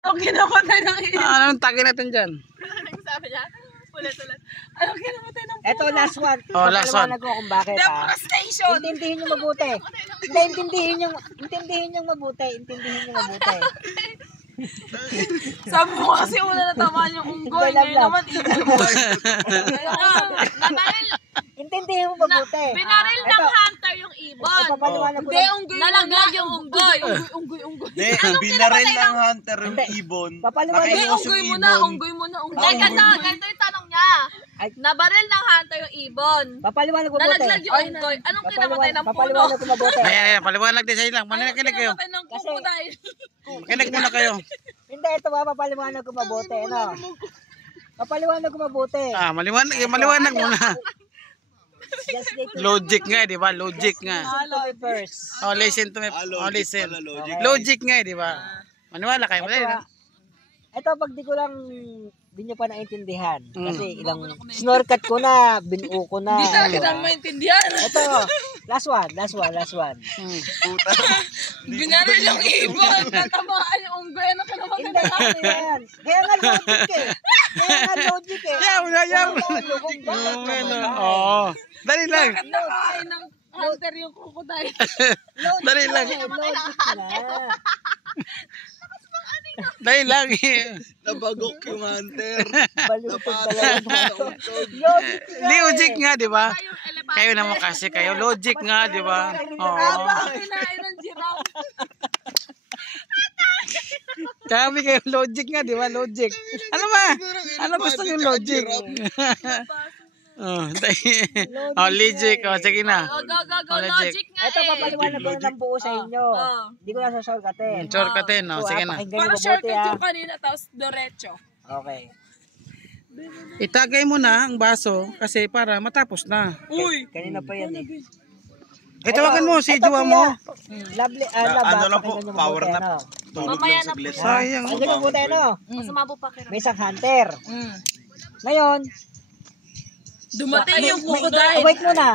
Anong kinamatay ng ibon? Anong tagin natin dyan? Anong sabi niya? Ulit-ulit. Anong kinamatay ng Ito, last one. Oh, last one. Papaliwanag ko kung bakit, ha. Deforestation! Intindihin nyo mabuti. Hindi, intindihin nyo mabuti. Intindihin nyo mabuti. Sabi mo kasi una natamaan yung unggoy. Hindi, Ngayon naman ibon. Intindihin mo mabuti. Binaril ng hunter yung ibon. Papaliwanag ko Hindi, lang. unggoy nalaglag yung unggoy. Unggoy. Hindi, binaril ng hunter yung ibon. Papaliwanag Hindi, ko. unggoy muna. Ganito yung tanong niya. Nabaril ng hunter yung ibon. Papaliwanag ko mabuti. Nalaglag yung unggoy. Anong kinamatay ng puno? Papaliwanag ko mabuti. Ayan, paliwanag din sa'yo lang. Makinig kayo. Kinamatay ng kukuday. Makinig muna kayo. Hindi, ito ba, papaliwanag ko mabuti. Ano? Papaliwanag ko mabuti. Maliwanag muna. Just listen. Logic nga, di ba? Logic nga. Listen to me first. Oh, listen to me. Oh, listen. Logic nga, di ba? Maniwala kayo. Ito, pag di ko lang, di nyo pa naintindihan. Kasi ilang, snorkat ko na, binuo ko na. Hindi talaga naman maintindihan. Ito, last one. Puta. Binaril yung ibon. Tatamaan yung unggoy. Ano kinamatay Hindi, ng hindi na yan. Kaya nga logic eh. Yaw. Oo. Dali lang. Bakit nakain ng hunter yung kukuday? Dali lang. Logic na. Dali lang. Nabagok yung hunter. Balutog Napatay talaga. yung untog. Logic nga, di ba? Kayo naman kasi kayo. Logic nga, di ba? Oo. Kinain ng giraffe. Kami kayo. Logic nga, di ba? Logic. Ano ba? Ano gusto yung logic? Oh, logic. Oh, sige na. Go. Logic nga Ito, papaliwanag ko na ng buo sa inyo. Hindi ko na sa shortcutin. Shortcutin, no? Sige na. Pakinggan nyo Para mabuti, shortcut ha. yung kanina, tapos diretso. Okay. Itagay mo na ang baso kasi para matapos na. Uy! Kanina pa yan eh. Itawagan mo si Ito, Jowa kuya. mo. Lovely, Ano lang po, pakinggan nyo power mabuti, nap. ano. Tulog Mamaya lang na saglit. Sayang. Pakinggan nyo mabuti, ano. Masama pa kira. May isang hunter. Ngayon, Dumating yung kukuday. wait muna.